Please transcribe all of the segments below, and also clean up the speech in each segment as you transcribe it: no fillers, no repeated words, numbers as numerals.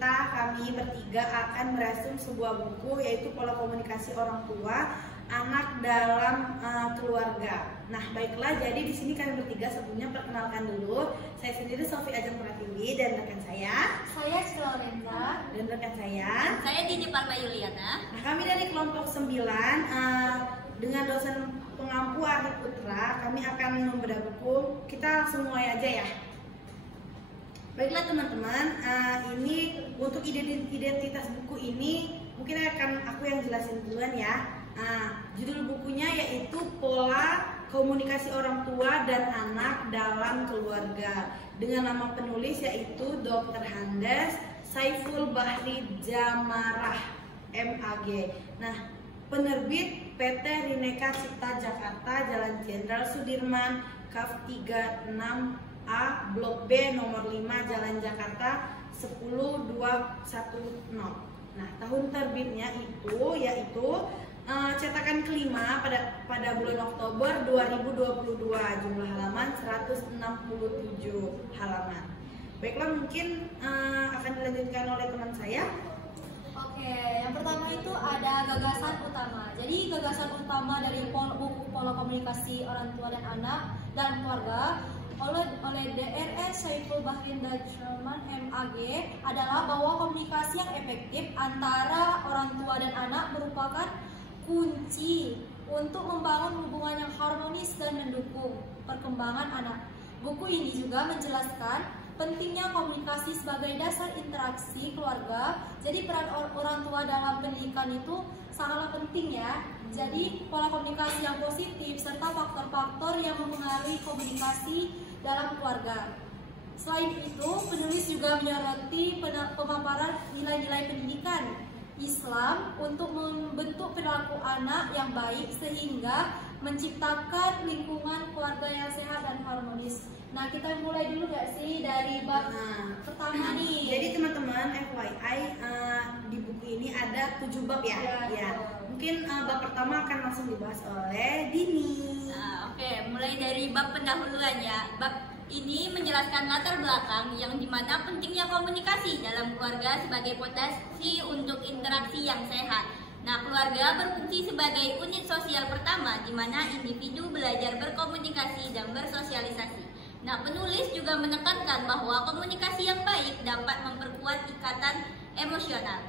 kami bertiga akan merasum sebuah buku, yaitu Pola Komunikasi Orang Tua Anak dalam Keluarga. Nah, baiklah, jadi di sini kami bertiga sebelumnya perkenalkan dulu. Saya sendiri Sofi Ajeng Pratiwi, dan rekan saya Citra Lorenza, dan rekan saya Dini Parma Yuliana. Nah, kami dari kelompok 9 dengan dosen pengampu Arif Putra, kami akan membedah buku. Kita langsung mulai aja ya. Baiklah teman-teman, ini untuk identitas buku ini mungkin akan aku yang jelasin duluan ya. Judul bukunya yaitu Pola Komunikasi Orang Tua dan Anak dalam Keluarga, dengan nama penulis yaitu Dr. Handes Saiful Bahri Jamarah MAG. Nah, penerbit PT Rineka Cipta Jakarta, Jalan Jenderal Sudirman, Kaf 36A, Blok B nomor 5, Jalan Jakarta 10210. Nah, tahun terbitnya itu yaitu cetakan kelima pada bulan Oktober 2022, jumlah halaman 167 halaman. Baiklah, mungkin akan dilanjutkan oleh teman saya. Oke, yang pertama itu ada gagasan utama. Jadi gagasan utama dari buku Pola Komunikasi Orang Tua dan Anak dalam Keluarga oleh Dr. Saiful Bahri Jamarah MAG adalah bahwa komunikasi yang efektif antara orang tua dan anak merupakan kunci untuk membangun hubungan yang harmonis dan mendukung perkembangan anak. Buku ini juga menjelaskan pentingnya komunikasi sebagai dasar interaksi keluarga. Jadi peran orang tua dalam pendidikan itu sangatlah penting ya. Jadi pola komunikasi yang positif serta faktor-faktor yang mempengaruhi komunikasi dalam keluarga. Selain itu, penulis juga menyoroti pemaparan nilai-nilai pendidikan Islam untuk membentuk perilaku anak yang baik sehingga menciptakan lingkungan keluarga yang sehat dan harmonis. Nah, kita mulai dulu gak sih dari bab pertama nih. Jadi teman-teman, FYI, di buku ini ada 7 bab ya. Ya. Mungkin bab pertama akan langsung dibahas oleh Dini. Oke, mulai dari bab pendahuluan ya. Bab ini menjelaskan latar belakang yang dimana pentingnya komunikasi dalam keluarga sebagai fondasi untuk interaksi yang sehat. Nah, keluarga berfungsi sebagai unit sosial pertama di mana individu belajar berkomunikasi dan bersosialisasi. Nah, penulis juga menekankan bahwa komunikasi yang baik dapat memperkuat ikatan emosional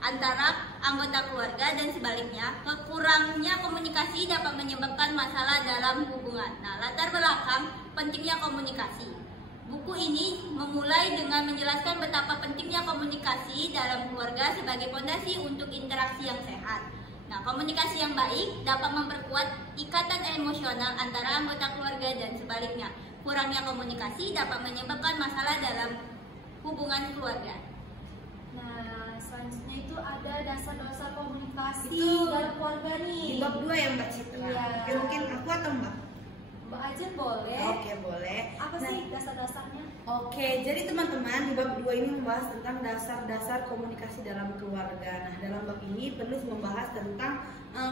antara anggota keluarga dan sebaliknya. Kekurangnya komunikasi dapat menyebabkan masalah dalam hubungan. Nah, latar belakang pentingnya komunikasi. Buku ini memulai dengan menjelaskan betapa pentingnya komunikasi dalam keluarga sebagai fondasi untuk interaksi yang sehat. Nah, komunikasi yang baik dapat memperkuat ikatan emosional antara anggota keluarga dan sebaliknya. Kurangnya komunikasi dapat menyebabkan masalah dalam hubungan keluarga. Nah, selanjutnya itu ada dasar-dasar komunikasi Itu dalam keluarga nih. Di bab 2 ya Mbak Citra. Iya. Oke, mungkin aku atau Mbak? Mbak Ajeng boleh. Oke, boleh. Apa sih dasar-dasarnya? Oke, jadi teman-teman, di bab 2 ini membahas tentang dasar-dasar komunikasi dalam keluarga. Nah, dalam bab ini penulis membahas tentang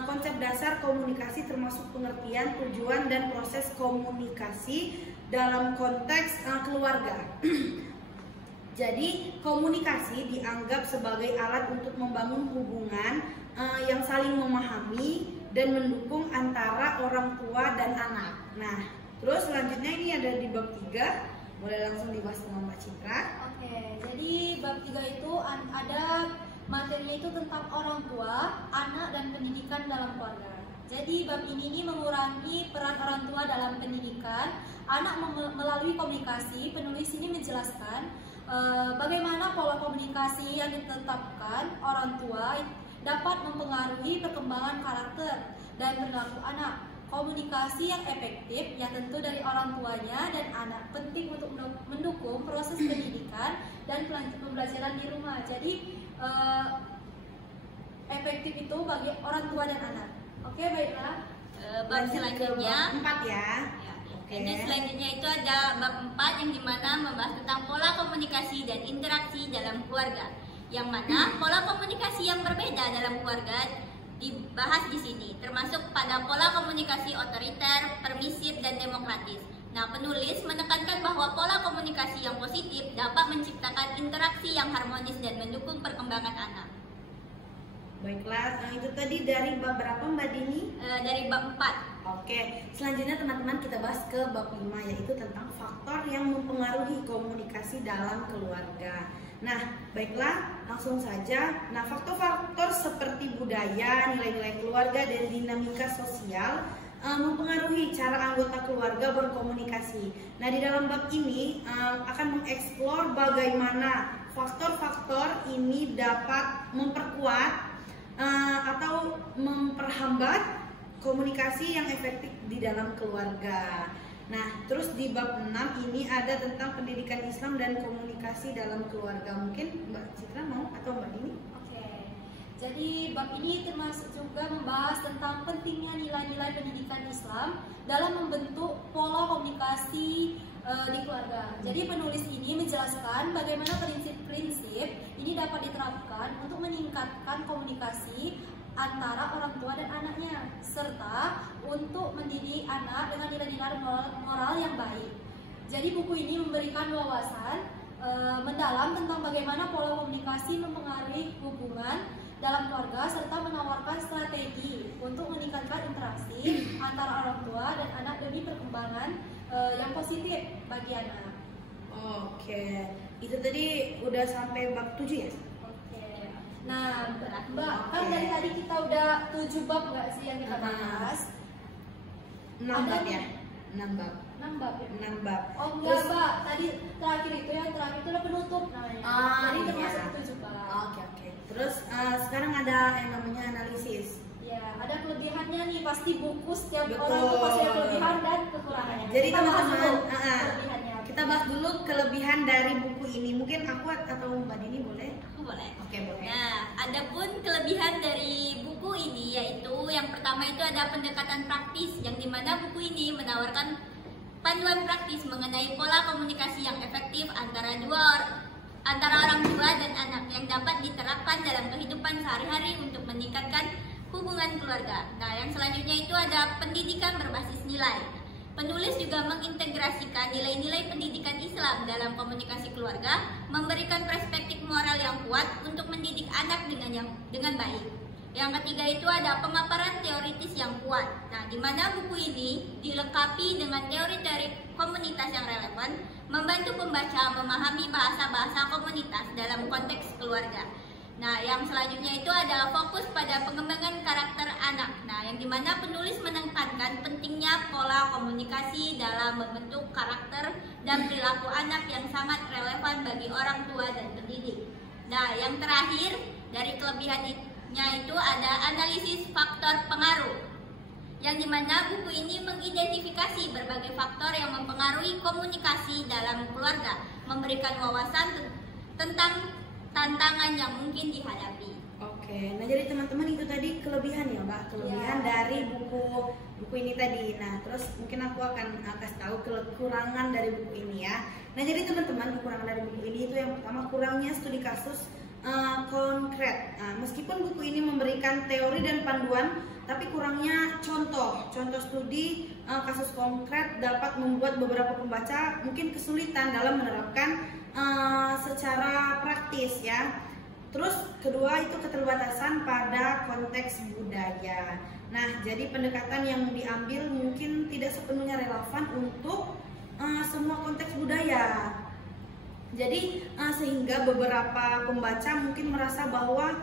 konsep dasar komunikasi termasuk pengertian, tujuan, dan proses komunikasi dalam konteks keluarga. Jadi, komunikasi dianggap sebagai alat untuk membangun hubungan yang saling memahami dan mendukung antara orang tua dan anak. Nah, terus selanjutnya ini ada di bab 3. Boleh langsung dibahas sama Mbak Citra. Oke, jadi bab 3 itu ada materinya itu tentang orang tua, anak, dan pendidikan dalam keluarga. Jadi bab ini mengurangi peran orang tua dalam pendidikan anak melalui komunikasi. Penulis ini menjelaskan bagaimana pola komunikasi yang ditetapkan orang tua dapat mempengaruhi perkembangan karakter dan perilaku anak. Komunikasi yang efektif ya tentu dari orang tuanya dan anak penting untuk mendukung proses pendidikan dan pembelajaran di rumah. Jadi efektif itu bagi orang tua dan anak. Oke, baiklah. Bab selanjutnya 4 ya. Oke. Jadi selanjutnya itu ada bab 4 yang dimana membahas tentang pola komunikasi dan interaksi dalam keluarga. Yang mana pola komunikasi yang berbeda dalam keluarga dibahas di sini, termasuk pada pola komunikasi otoriter, permisif, dan demokratis. Nah, penulis menekankan bahwa pola komunikasi yang positif dapat menciptakan interaksi yang harmonis dan mendukung perkembangan anak. Baiklah, itu tadi dari bab berapa Mbak Dini? Dari bab 4. Oke, selanjutnya teman-teman kita bahas ke bab 5, yaitu tentang faktor yang mempengaruhi komunikasi dalam keluarga. Nah, baiklah, langsung saja. Nah, faktor-faktor seperti budaya, nilai-nilai keluarga, dan dinamika sosial mempengaruhi cara anggota keluarga berkomunikasi. Nah, di dalam bab ini akan mengeksplor bagaimana faktor-faktor ini dapat memperkuat atau memperhambat komunikasi yang efektif di dalam keluarga. Nah, terus di bab 6 ini ada tentang pendidikan Islam dan komunikasi dalam keluarga. Mungkin Mbak Citra mau atau Mbak Dini? Jadi bab ini termasuk juga membahas tentang pentingnya nilai-nilai pendidikan Islam dalam membentuk pola komunikasi di keluarga. Jadi penulis ini menjelaskan bagaimana prinsip-prinsip ini dapat diterapkan untuk meningkatkan komunikasi antara orang tua dan anaknya, serta untuk mendidik anak dengan nilai-nilai moral yang baik. Jadi buku ini memberikan wawasan mendalam tentang bagaimana pola komunikasi mempengaruhi hubungan dalam keluarga serta menawarkan strategi untuk meningkatkan interaksi antara orang tua dan anak demi perkembangan yang positif bagi anak. Oke, itu tadi udah sampai bab 7 ya? Oke. Nah, Mbak, kan dari tadi kita udah 7 bab nggak sih yang kita bahas? 6 bab ya? 6 bab. 6 bab ya? 6 bab. Oh enggak, Mbak. Tadi terakhir itu udah penutup namanya. Jadi termasuk 7 bab. Oke. Terus sekarang ada yang namanya analisis. Ya, ada kelebihannya nih, pasti buku setiap Betul. orang itu pasti ada kelebihan dan kekurangannya. Jadi Kita teman-teman, bahas dulu kelebihannya. kita bahas dulu kelebihan dari buku ini. Mungkin aku atau Mbak Dini boleh? Aku boleh. Oke, boleh. Nah, adapun kelebihan dari buku ini yaitu yang pertama itu ada pendekatan praktis, yang dimana buku ini menawarkan panduan praktis mengenai pola komunikasi yang efektif antara orang tua dan anak yang dapat diterapkan dalam kehidupan sehari-hari untuk meningkatkan hubungan keluarga. Nah, yang selanjutnya itu ada pendidikan berbasis nilai. Penulis juga mengintegrasikan nilai-nilai pendidikan Islam dalam komunikasi keluarga, memberikan perspektif moral yang kuat untuk mendidik anak dengan baik. Yang ketiga itu ada pemaparan teoritis yang kuat. Nah, di mana buku ini dilengkapi dengan teori-teori komunitas yang relevan, membantu pembaca memahami bahasa-bahasa komunitas dalam konteks keluarga. Nah, yang selanjutnya itu ada fokus pada pengembangan karakter anak. Nah, yang dimana penulis menekankan pentingnya pola komunikasi dalam membentuk karakter dan perilaku anak yang sangat relevan bagi orang tua dan pendidik. Nah, yang terakhir dari kelebihannya itu ada analisis faktor pengaruh, yang dimana buku ini mengidentifikasi berbagai faktor yang mempengaruhi komunikasi dalam keluarga, memberikan wawasan tentang tantangan yang mungkin dihadapi. Oke, nah jadi teman-teman itu tadi kelebihan ya Mbak, kelebihan dari buku ini tadi. Nah, terus mungkin aku akan kasih tahu kekurangan dari buku ini ya. Nah, jadi teman-teman, kekurangan dari buku ini itu yang pertama, kurangnya studi kasus konkret. Nah, meskipun buku ini memberikan teori dan panduan, tapi kurangnya contoh studi kasus konkret dapat membuat beberapa pembaca mungkin kesulitan dalam menerapkan secara praktis ya. Terus kedua itu keterbatasan pada konteks budaya. Nah, jadi pendekatan yang diambil mungkin tidak sepenuhnya relevan untuk semua konteks budaya. Jadi sehingga beberapa pembaca mungkin merasa bahwa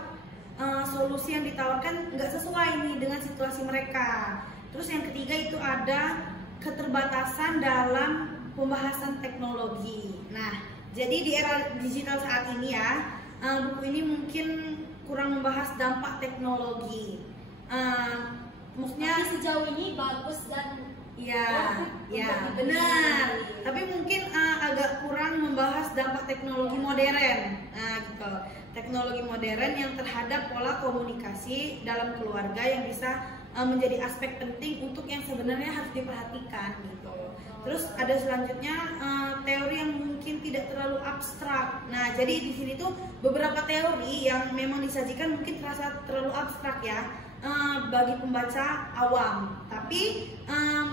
solusi yang ditawarkan nggak sesuai nih dengan situasi mereka. Terus yang ketiga itu ada keterbatasan dalam pembahasan teknologi. Nah, jadi di era digital saat ini ya, buku ini mungkin kurang membahas dampak teknologi. Maksudnya tapi sejauh ini bagus dan ya benar. Tapi mungkin agak kurang membahas dampak teknologi modern. Nah, gitu. Teknologi modern yang terhadap pola komunikasi dalam keluarga yang bisa menjadi aspek penting untuk yang sebenarnya harus diperhatikan gitu. Terus ada selanjutnya teori yang mungkin tidak terlalu abstrak. Nah, jadi di sini tuh beberapa teori yang memang disajikan mungkin terasa terlalu abstrak ya bagi pembaca awam, tapi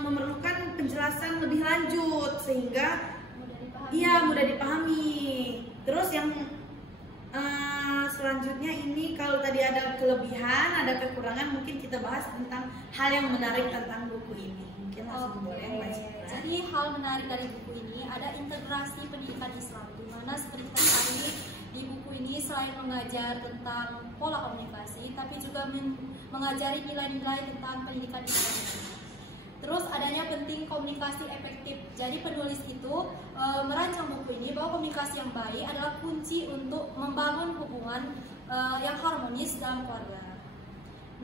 memerlukan penjelasan penjelasan lebih lanjut sehingga Mudah dipahami. iya mudah dipahami. Terus yang selanjutnya ini kalau tadi ada kelebihan, ada kekurangan, mungkin kita bahas tentang hal yang menarik tentang buku ini. Mungkin langsung boleh Mbak Citra. Jadi hal menarik dari buku ini ada integrasi pendidikan Islam, di mana seperti tadi di buku ini selain mengajar tentang pola komunikasi, tapi juga mengajari nilai-nilai tentang pendidikan Islam. Terus adanya penting komunikasi efektif. Jadi penulis itu merancang buku ini bahwa komunikasi yang baik adalah kunci untuk membangun hubungan yang harmonis dalam keluarga.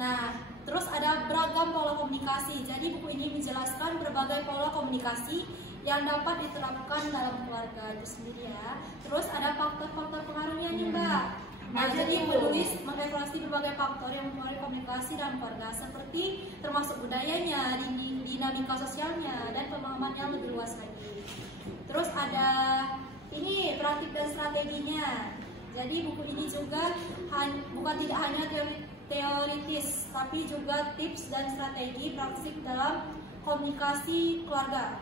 Nah, terus ada beragam pola komunikasi. Jadi buku ini menjelaskan berbagai pola komunikasi yang dapat diterapkan dalam keluarga itu sendiri ya. Terus ada faktor-faktor pengaruhnya nih Mbak. Nah, jadi penulis mengevaluasi berbagai faktor yang mempengaruhi komunikasi dalam keluarga, seperti termasuk budayanya, dinamika sosialnya, dan pemahaman yang lebih luas lagi. Terus ada ini praktik dan strateginya. Jadi buku ini juga bukan tidak hanya teoritis, tapi juga tips dan strategi praktik dalam komunikasi keluarga.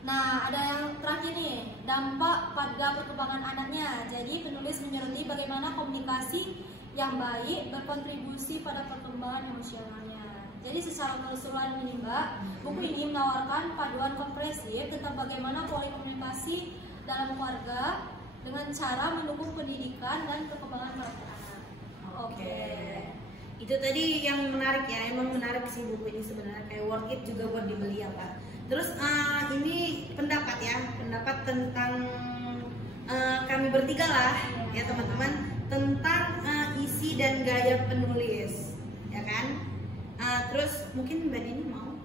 Nah, ada yang terakhir nih, dampak pada perkembangan anaknya. Jadi penulis menyoroti bagaimana komunikasi yang baik berkontribusi pada perkembangan emosionalnya. Jadi secara keseluruhan ini Mbak, buku ini menawarkan paduan komprehensif tentang bagaimana pola komunikasi dalam keluarga dengan cara mendukung pendidikan dan perkembangan karakter anak. Oke. Itu tadi yang menarik ya, emang menarik sih buku ini sebenarnya, kayak worth it juga buat dibeli ya Pak. Terus ini pendapat tentang kami bertiga lah ya teman-teman, tentang isi dan gaya penulis, ya kan? Terus mungkin Mbak Dini mau?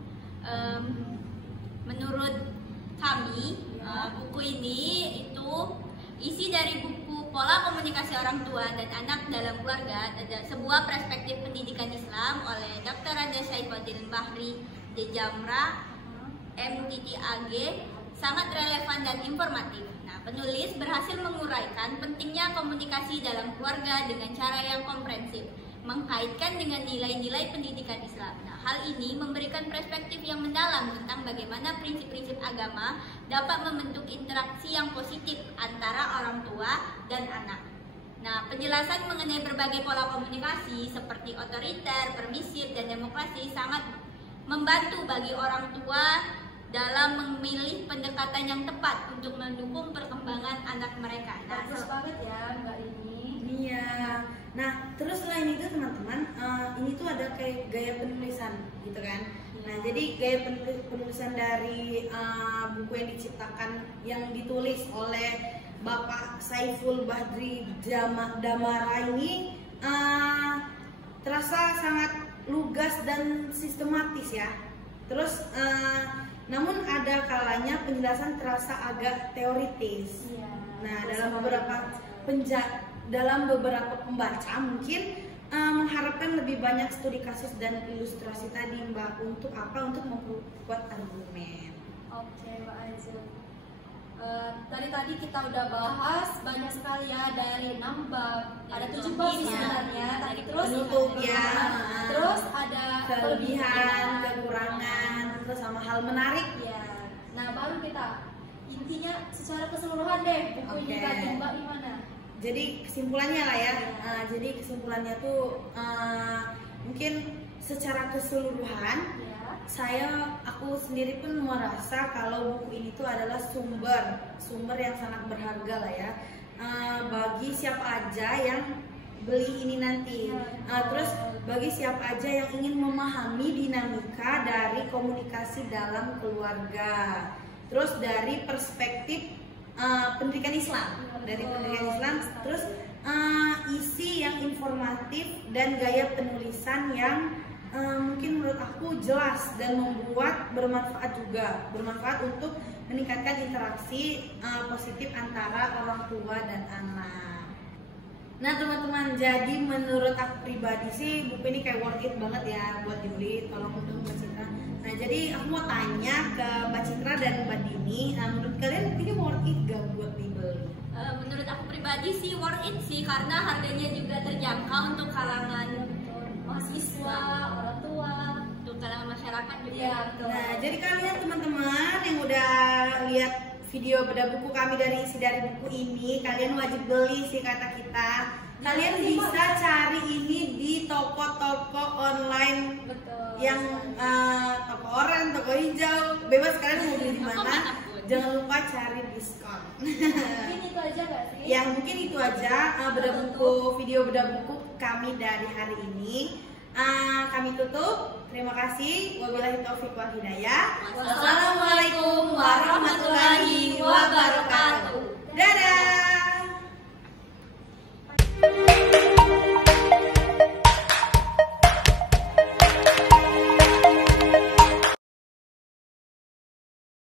Menurut kami buku ini itu isi dari buku Pola Komunikasi Orang Tua dan Anak dalam Keluarga, ada sebuah perspektif pendidikan Islam oleh Dr. Anda Saifuddin Bahri Dejamra MTTAG, sangat relevan dan informatif. Nah, penulis berhasil menguraikan pentingnya komunikasi dalam keluarga dengan cara yang komprehensif, mengkaitkan dengan nilai-nilai pendidikan Islam. Nah, hal ini memberikan perspektif yang mendalam tentang bagaimana prinsip-prinsip agama dapat membentuk interaksi yang positif antara orang tua dan anak. Nah, penjelasan mengenai berbagai pola komunikasi seperti otoriter, permisif, dan demokrasi sangat membantu bagi orang tua dalam memilih pendekatan yang tepat untuk mendukung perkembangan anak mereka. Nah, Bagus banget ya Mbak ini. Iya. Nah, terus selain itu teman-teman, ini tuh ada kayak gaya penulisan gitu kan. Nah, jadi gaya penulisan dari buku yang diciptakan, yang ditulis oleh Bapak Saiful Bahri Damara ini terasa sangat lugas dan sistematis ya. Terus namun ada kalanya penjelasan terasa agak teoritis. Iya. Nah, dalam beberapa pembaca mungkin mengharapkan lebih banyak studi kasus dan ilustrasi tadi Mbak. Untuk apa? Untuk memperkuat argumen. Oke Mbak Azul. Tadi kita udah bahas banyak sekali ya, dari 6 bab. Ada 7 bab sih sebenarnya. Tadi terus penutup ya. Terus ada Kelebihan, kekurangan, terus sama hal menarik. Ya. Nah, baru kita intinya secara keseluruhan deh buku ini Oke. bagi Mbak gimana? Jadi kesimpulannya lah ya. Jadi kesimpulannya tuh mungkin secara keseluruhan aku sendiri pun merasa kalau buku ini tuh adalah sumber yang sangat berharga lah ya, bagi siapa aja yang beli ini nanti. Terus bagi siapa aja yang ingin memahami dinamika dari komunikasi dalam keluarga, terus dari perspektif pendidikan Islam, terus isi yang informatif dan gaya penulisan yang mungkin menurut aku jelas dan bermanfaat untuk meningkatkan interaksi positif antara orang tua dan anak. Nah teman-teman, jadi menurut aku pribadi sih buku ini kayak worth it banget ya buat dibeli. Tolong untuk Mbak Citra. Nah jadi aku mau tanya ke Mbak Citra dan Mbak Dini, menurut kalian ini worth it gak buat dibeli? Menurut aku pribadi sih worth it sih, karena harganya juga terjangkau untuk kalangan mahasiswa, orang tua, untuk kalangan masyarakat masyarakat juga. Iya, betul. Nah, jadi kalian teman-teman yang udah lihat video bedah buku kami dari isi dari buku ini, kalian wajib beli sih kata kita. Kalian bisa cari ini di toko-toko online Betul. yang toko oranye, toko hijau, bebas kalian mau beli di mana. Jangan lupa cari diskon. Mungkin itu aja nggak sih? Ya mungkin itu aja bedah buku video bedah buku kami dari hari ini. Kami tutup. Terima kasih. Wabillahi taufiq wal hidayah. Wassalamualaikum warahmatullahi